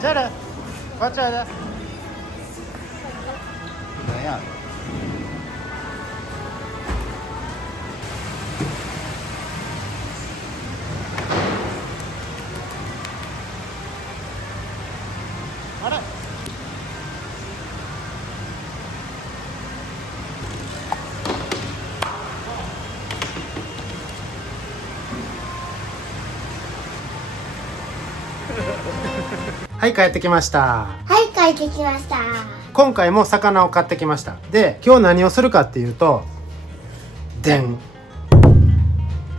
Jada, watch out. 何や。あれ。はい、帰ってきました。はい、帰ってきました。今回も魚を買ってきました。で、今日何をするかっていうと、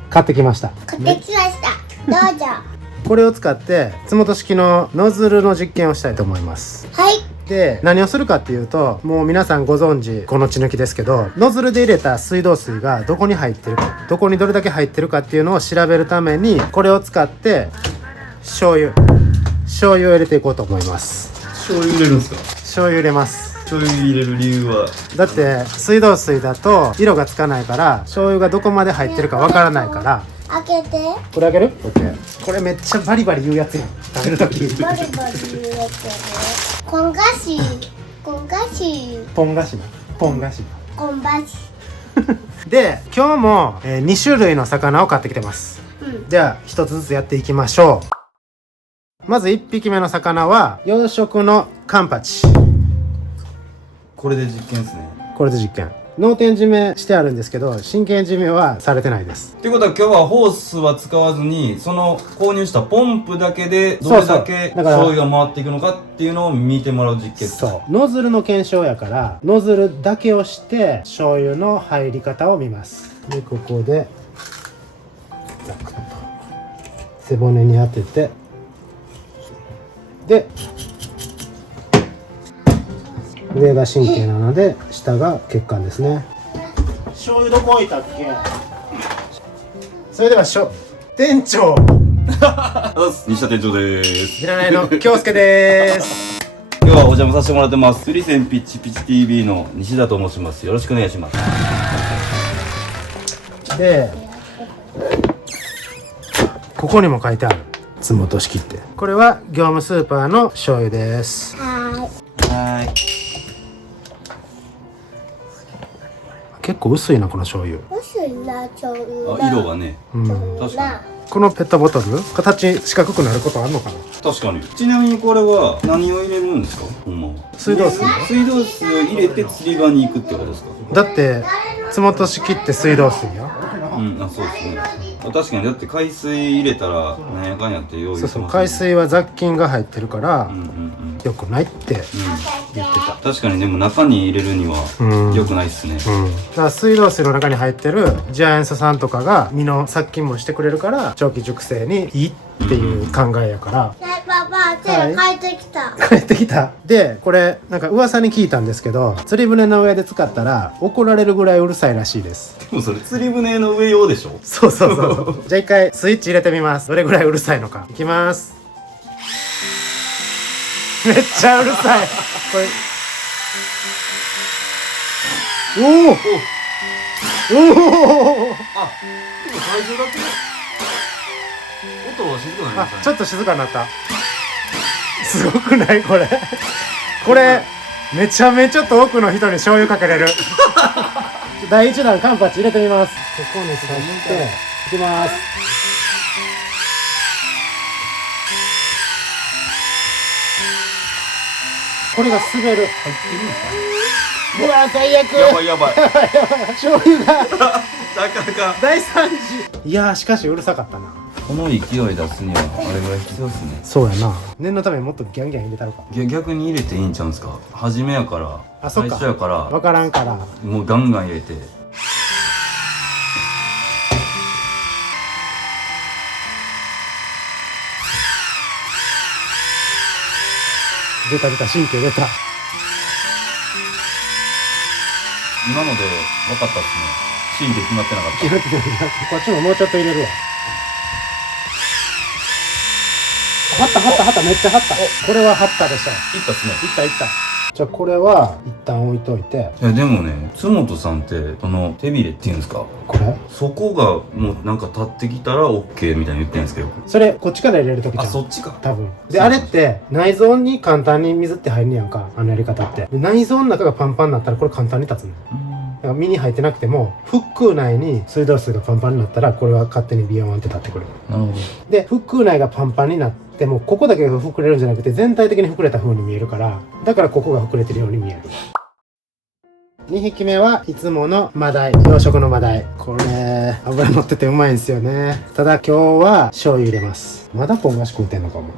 買ってきました。買ってきました。どうぞ。これを使って津本式のノズルの実験をしたいと思います。はい。で、何をするかっていうと、もう皆さんご存知この血抜きですけど、ノズルで入れた水道水がどこに入ってるか、どこにどれだけ入ってるかっていうのを調べるために、これを使って醤油を入れていこうと思います。醤油入れるんですか？醤油入れます。醤油入れる理由は？だって水道水だと色がつかないから、醤油がどこまで入ってるかわからないから。開けて。これ開ける？ OK。 これめっちゃバリバリ言うやつやん、食べるとき。バリバリ言うやつやね。こんがしポン菓子で、今日も、2種類の魚を買ってきてます。では1つずつやっていきましょう。まず1匹目の魚は養殖のカンパチ。これで実験ですね。これで実験。脳天締めしてあるんですけど、真剣締めはされてないです。っていうことは今日はホースは使わずに、その購入したポンプだけでどれだけだから醤油が回っていくのかっていうのを見てもらう実験。そうノズルの検証やから、ノズルだけをして醤油の入り方を見ます。で、ここでザクッと背骨に当てて、で上が神経なので下が血管ですね。醤油どこ置いたっけ？それでは店長西田店長です。いらないの京介です。今日はお邪魔させてもらってます。釣り線ピッチピチ TV の西田と申します。よろしくお願いします。で、ここにも書いてある津本式って、これは業務スーパーの醤油です。は結構薄いなこの醤油。薄いな、醤油。色がね、確かに。このペットボトル形四角くなることあるのかな？確かに。ちなみにこれは何を入れるんですか？ほんまは水道水。水道水を入れて釣り場に行くってことですか？だって津本式って水道水よ。そうですね。確かに、だって海水入れたらなんやかんやって用意してます、ね。海水は雑菌が入ってるから、良くないって言ってた。確かに、でも中に入れるには良くないっすね。だから水道水の中に入ってるジャイアンツ酸とかが身の殺菌もしてくれるから長期熟成にいいっていう考えやから。パパ、手帰ってきた。帰ってきた。で、これなんか噂に聞いたんですけど、釣り船の上で使ったら怒られるぐらいうるさいらしいです。でもそれ釣り船の上用でしょ？そうじゃあ一回スイッチ入れてみます。どれぐらいうるさいのか。いきます。めっちゃうるさい。これおおあ、でも最初だけ音は静かになりましたね。ちょっと静かになった。すごくないこれ？これめちゃめちゃ遠くの人に醤油かけれる。第1弾カンパチ入れてみます。ここに刺していきます。これが滑る。入ってるんですか？うわ、最悪。やばい醤油がなかなか大惨事。いやー、しかしうるさかったな。この勢い出すにはあれぐらい必要ですね。そうやな。念のためにもっとギャンギャン入れたのか。逆に入れていいんちゃうんですか？初めやから、そっか。最初やから分からんから、もうガンガン入れて。出た神経出た。今ので分かったっすね。シーンで決まってなかった。こっちももうちょっと入れるわ。張った、めっちゃ張った。これは張ったでしょ。いったっすね。いった。ちじゃあこれは一旦置いといて、いやでもね、津本さんってその手びれっていうんですか、これそこがもうなんか立ってきたら OK みたいに言ってるんですけど、それこっちから入れるときじゃん。あ、そっちか。多分で、あれって内臓に簡単に水って入んねやんか、あのやり方って。で内臓の中がパンパンになったらこれ簡単に立つの。だから身に入ってなくても腹腔内に水道水がパンパンになったらこれは勝手にビヨーンって立ってくる。なるほど。で腹腔内がパンパンになってもここだけが膨れるんじゃなくて全体的に膨れた風に見えるから、だからここが膨れてるように見える。2匹目はいつものマダイ、養殖のマダイ。これ脂乗っててうまいんですよね。ただ今日は醤油入れます。まだポン菓子食うてんのかも。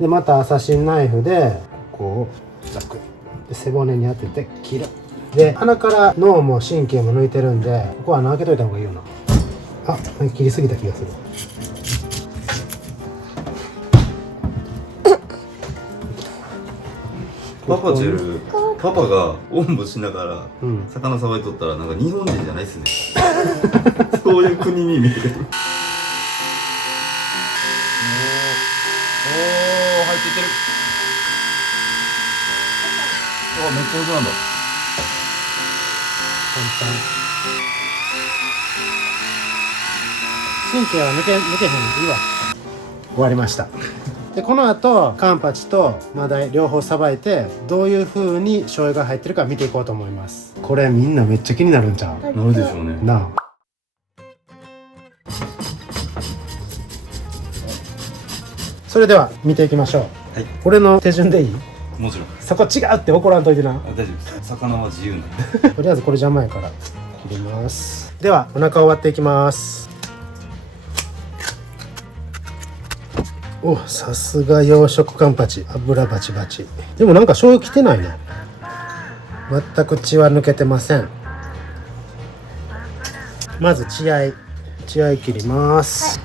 でまたアサシンナイフでここをザクッで背骨に当てて切る。で鼻から脳も神経も抜いてるんでここは穴開けといた方がいいよな。あ、切りすぎた気がする。パパがおんぶしながらうん魚さばいとったらなんか日本人じゃないっすね。そういう国に見える。おー、入ってってる。あ、めっちゃ上手なんだ。簡単。神経は抜けへんでいいわ。終わりました。でこの後カンパチとマダイ両方さばいてどういう風に醤油が入ってるか見ていこうと思います。これみんなめっちゃ気になるんちゃう？なるでしょうね。なあ。それでは見ていきましょう。はい。俺の手順でいい？もちろん。そこ違うって怒らんといてな。あ、大丈夫です。魚は自由なんで。とりあえずこれ邪魔やから切ります。ではお腹を割っていきます。お、さすが養殖カンパチ、油バチバチ。でもなんか醤油きてないな。全く血は抜けてません。まず血合い切ります。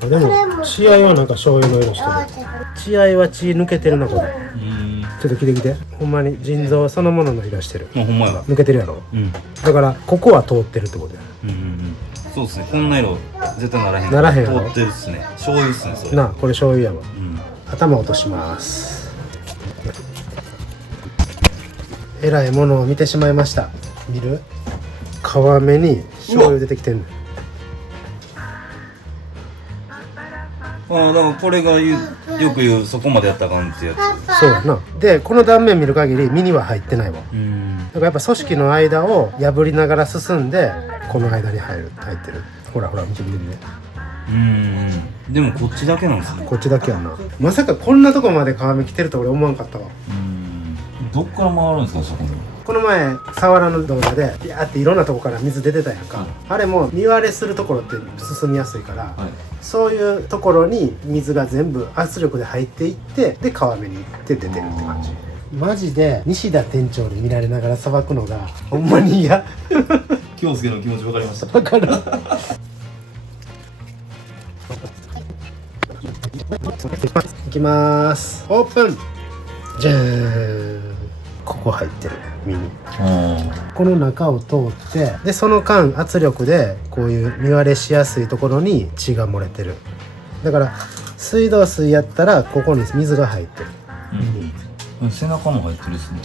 でも血合いはなんか醤油の色してる。血合いは血抜けてるなこれ。ちょっと聞いてきて。ほんまに腎臓そのものの色してる。ほんまや。抜けてるやろ。うん。だからここは通ってるってことや。そうですね。こんな色絶対ならへん。ならへんやろ。通ってるっすね。醤油っすね。それ。なあ、これ醤油やわ。うん。頭落とします。えらいものを見てしまいました。見る？皮目に醤油出てきてんの。ああ、だからこれがよく言うそこまでやったらあかんってやつ。そうやな。でこの断面見る限り身には入ってないわ。だからやっぱ組織の間を破りながら進んでこの間に入ってる。ほらほら見てみてみて。でもこっちだけなんですね。こっちだけやな。まさかこんなとこまで皮目来てると俺思わんかったわ。どっから回るんですかそこに。この前サワラの動画でビャーっていろんなとこから水出てたやんか、あれも身割れするところって進みやすいから、そういうところに水が全部圧力で入っていってで皮目に行って出てるって感じ。マジで西田店長に見られながらさばくのがほんまに嫌。京介の気持ち分かりました。わかる。いきます。オープン。じゃーん。ここ入ってる身に。この中を通ってでその間圧力でこういう身割れしやすいところに血が漏れてる。だから水道水やったらここに水が入ってる。背中も入ってるっすね。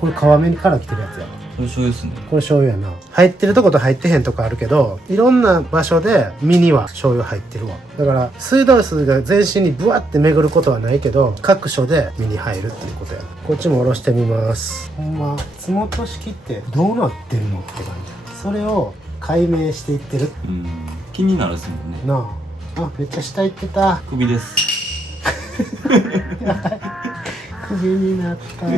これ皮目から来てるやつや。これ醤油っすね。これ醤油やな。入ってるとこと入ってへんとこあるけどいろんな場所で身には醤油入ってるわ。だから水道水が全身にブワって巡ることはないけど各所で身に入るっていうことや。こっちも下ろしてみます。ほんま津本式ってどうなってるのって感じ。それを解明していってる気になるっすもんね。なあ。あ、めっちゃ下行ってた。首です。首になった。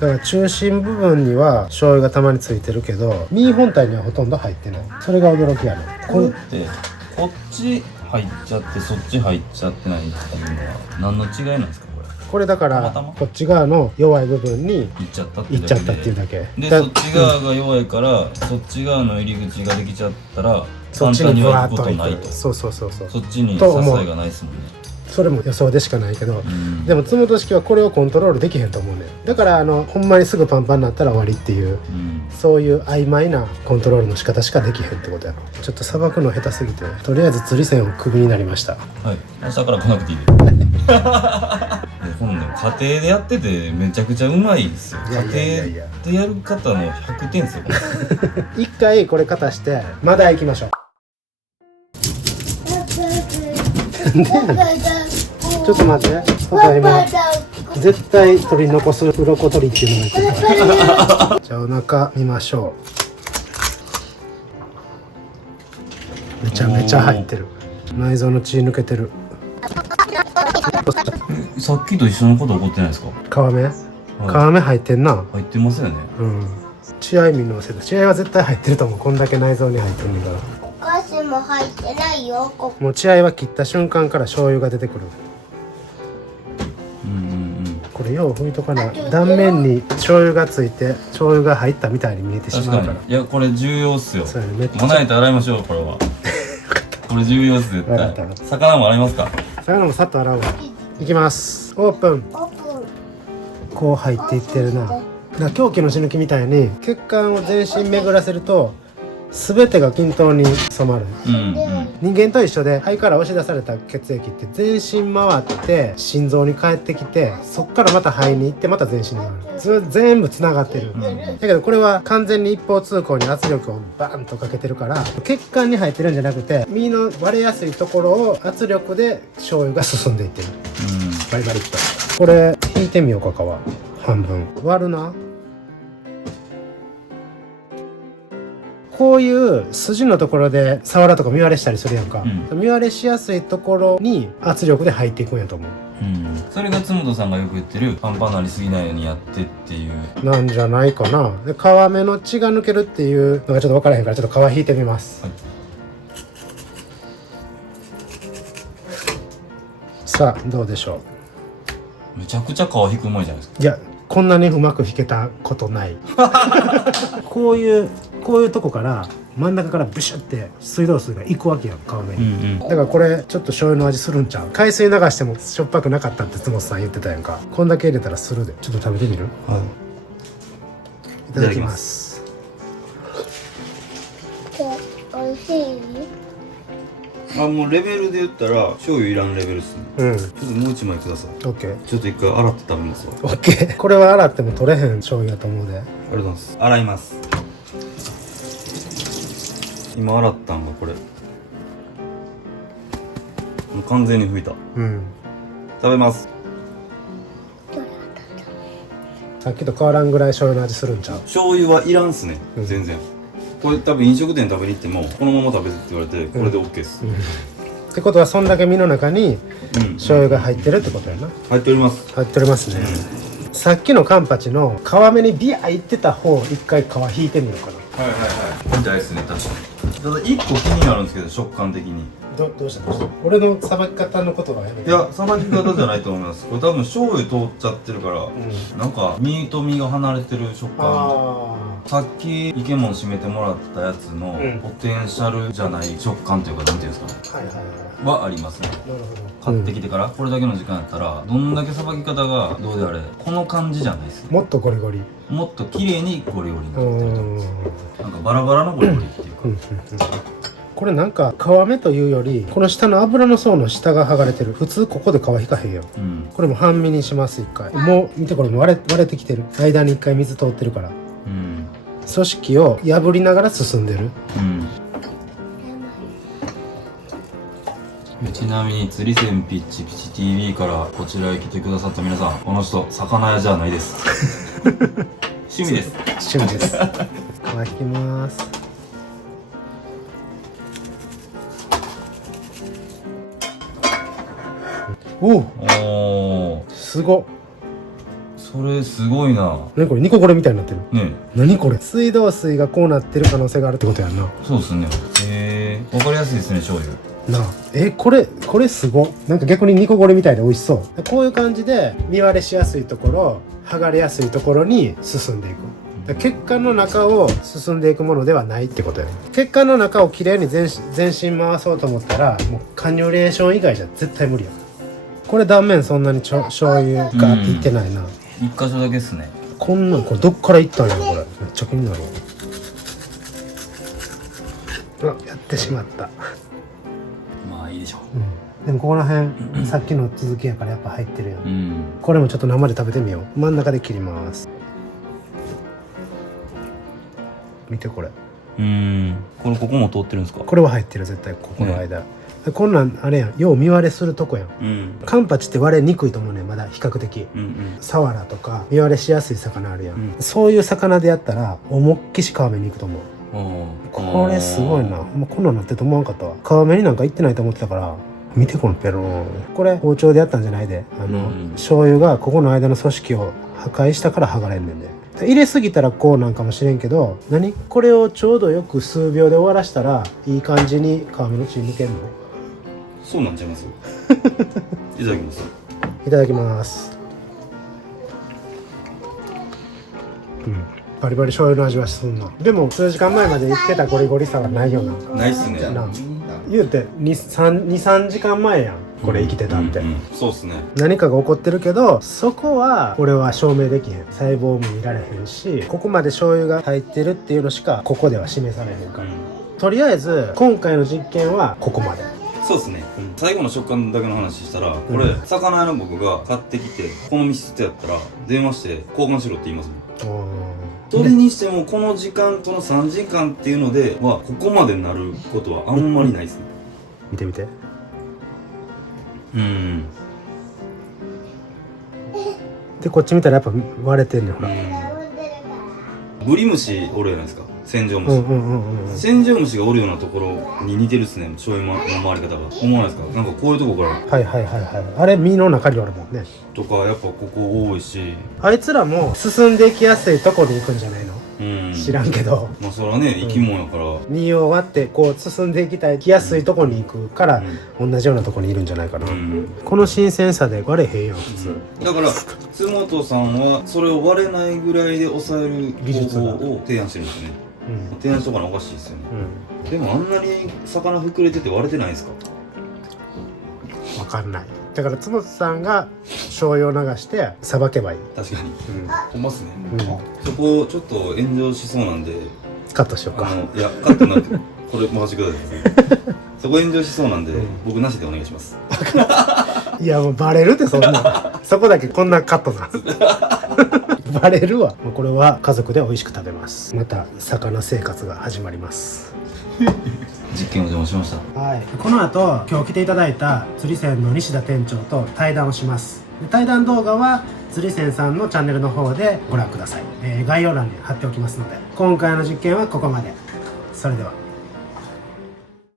だから中心部分には醤油がたまについてるけど身本体にはほとんど入ってない。それが驚きやね。これってこっち入っちゃってそっち入っちゃってないっていうのは何の違いなんですかこれだからたまたまこっち側の弱い部分に行っちゃったって行っちゃったっていうだけでそっち側が弱いからそっち側の入り口ができちゃったらそっちに簡単にはブワーッと行くことないと。そうそうそうそう。そっちに支と思うえがないですもんね。それも予想でしかないけど、うんでも津本式はこれをコントロールできへんと思うねん。だからほんまにすぐパンパンになったら終わりっていう、うんそういう曖昧なコントロールの仕方しかできへんってことやろ。ちょっとさばくの下手すぎてとりあえず釣り線をクビになりました。はい明日から来なくていいでこのね家庭でやっててめちゃくちゃうまいですよ。いやいやいやいや家庭でやる方の100点ですよ一回これ片してまだ行きましょう。ちょっと待って、パパ今絶対取り残す鱗取りっていうのが言ってた。じゃあお腹見ましょう。めちゃめちゃ入ってる。内臓の血抜けてる。さっきと一緒のこと起こってないですか？皮目、はい皮目入ってんな。入ってますよね。うん血合い見のせた。血合いは絶対入ってると思う。こんだけ内臓に入ってるんだから。お菓子も入ってないよ。こもう血合いは切った瞬間から醤油が出てくる。うんうんうんこれよう拭いとかな。断面に醤油がついて醤油が入ったみたいに見えてし確まうから。かにいやこれ重要っすよ。そうやね、めっちゃまな板洗いましょうこれはこれ重要っす絶わか対。った魚も洗いますか？魚もさっと洗うわ。いきます。オープン。オープン。こう入っていってるな。だから凶器の血抜きみたいに血管を全身巡らせると全てが均等に染まる。うんうん人間と一緒で肺から押し出された血液って全身回って心臓に帰ってきて、そっからまた肺に行ってまた全身に回る。全部つながってる。だけどこれは完全に一方通行に圧力をバーンとかけてるから、血管に入ってるんじゃなくて身の割れやすいところを圧力で醤油が進んでいってる。バリバリっと。これ引いてみようか。皮半分割るな。こういう筋のところでサワラとか見割れしたりするやんか、見割れしやすいところに圧力で入っていくんやと思う。それが津本さんがよく言ってるパンパンなりすぎないようにやってっていうなんじゃないかな。で皮目の血が抜けるっていうのがちょっと分からへんから、ちょっと皮引いてみます、はい、さあどうでしょめちゃくちゃ皮引くうまいじゃないですか。う。いやこんなにうまく引けたことないこういうとこから真ん中からブシュって水道水がいくわけやん、皮目に、だからこれちょっと醤油の味するんちゃう。海水流してもしょっぱくなかったって津本さん言ってたやんか。こんだけ入れたらするで。ちょっと食べてみる。いただきます。おいしい。もうレベルで言ったら醤油いらんレベルっすね。うん、ちょっともう一枚ください。オッケーちょっと一回洗って食べますわ。オッケー。これは洗っても取れへん醤油やと思うで。ありがとうございます。洗います。今洗ったんがこれ。もう完全に拭いた。うん、食べます。さっきと変わらんぐらい醤油の味するんちゃう。醤油はいらんっすね、うん全然。これ多分飲食店食べに行ってもこのまま食べてって言われてこれで OK っす。ってことはそんだけ身の中に醤油が入ってるってことやな。入っております。入っておりますね、さっきのカンパチの皮目にビヤーいってた方一回皮引いてみようかな。はいはいはい。みたいですね、確かに。ただ一個気になるんですけど、食感的に。どうした俺のさばき方のことはやめて。いや、さばき方じゃないと思います。これ多分醤油通っちゃってるから、なんか身と身が離れてる食感。あさっきイケモン締めてもらったやつのポテンシャルじゃない食感というか、なんていうんですか、はいはいはい。はありますね。なるほど。買ってきてからこれだけの時間やったら、どんだけさばき方がどうであれこの感じじゃないですね。もっとゴリゴリ。もっと綺麗にゴリゴリになうってると思うんですよ。なんかバラバラのゴリゴリっていうか。これなんか皮目というよりこの下の油の層の下が剥がれてる。普通ここで皮引かへんよ。これも半身にします。一回もう見て、これも割れてきてる。間に一回水通ってるから、組織を破りながら進んでる。ちなみに釣り線ピッチピチ TV からこちらへ来てくださった皆さん、この人魚屋じゃないです趣味です。趣味です。皮引きます。おおすごっ。それすごいな。何これ、ニコゴレみたいになってる。ね何これ、水道水がこうなってる可能性があるってことやんな。そうですね。わかりやすいですね、醤油。なあ、これすごっ。なんか逆にニコゴレみたいで美味しそう。こういう感じで見割れしやすいところ、剥がれやすいところに進んでいく。血管の中を進んでいくものではないってことやね。血管の中をきれいに全身回そうと思ったらもうカニュレーション以外じゃ絶対無理や。これ断面そんなに醤油がいってないな。一箇所だけですね。こんなんこれどっからいったんやろこれ。めっちゃ気になる。やってしまった。まあいいでしょでもここら辺さっきの続きやからやっぱ入ってるよ、う。うん。これもちょっと生で食べてみよう。真ん中で切ります。見てこれ。ここも通ってるんですか？これは入ってる絶対ここの間、こんなんあれやん、よう見割れするとこやん。カンパチって割れにくいと思うねんまだ比較的。サワラとか見割れしやすい魚あるやん、そういう魚でやったら思いっきし皮目にいくと思う。これすごいな。もうこんなんなってると思わんかったわ。皮目になんかいってないと思ってたから。見てこのペローン。これ包丁でやったんじゃないで、醤油がここの間の組織を破壊したから剥がれんねんで。入れすぎたらこうなんかもしれんけど、これをちょうどよく数秒で終わらしたらいい感じに皮目の血抜けんの。そうなんちゃいますいただきます。いただきます。バリバリ醤油の味はすんの。でも数時間前まで言ってたゴリゴリさはないよな。ないっすね。言うて2,3時間前やんこれ生きてたって、そうっすね。何かが起こってるけど、そこは俺は証明できへん。細胞も見られへんし、ここまで醤油が入ってるっていうのしかここでは示されへんから、とりあえず今回の実験はここまで。そうですね、最後の食感だけの話したら、これ魚屋の僕が買ってきてこの密室やったら電話して交換しろって言いますもん。それにしてもこの時間、この3時間っていうのではここまでなることはあんまりないですね。見てみて。でこっち見たらやっぱ割れてんねんほら。ブリムシおるじゃないですか、洗浄虫。洗浄虫がおるようなところに似てるっすね、醤油の回り方が。思わないですか？なんかこういうとこからあれ身の中にあるもんね。とかやっぱここ多いし、あいつらも進んでいきやすいとこに行くんじゃないの？知らんけど、まあそれはね生き物やから、身を割ってこう進んでいきやすいとこに行くから、同じようなとこにいるんじゃないかな。この新鮮さで割れへんやん普通。だから津本さんはそれを割れないぐらいで抑える方法を提案してるんですね。提案しとかなおかしいですよね。でもあんなに魚膨れてて割れてないんですか？わかんない。だから津本さんが醤油を流してさばけばいい。確かに、ほんまっすね。そこちょっと炎上しそうなんでカットしようか。いやカットになってこれ回してください。そこ炎上しそうなんで、僕なしでお願いします。いやもうバレるってそんなそこだけこんなカットなバレるわ。これは家族で美味しく食べます。また魚生活が始まります。実験をお邪魔しました。はい、この後今日来ていただいた釣り船の西田店長と対談をします。で対談動画は釣り船さんのチャンネルの方でご覧ください。概要欄に貼っておきますので、今回の実験はここまで。それでは。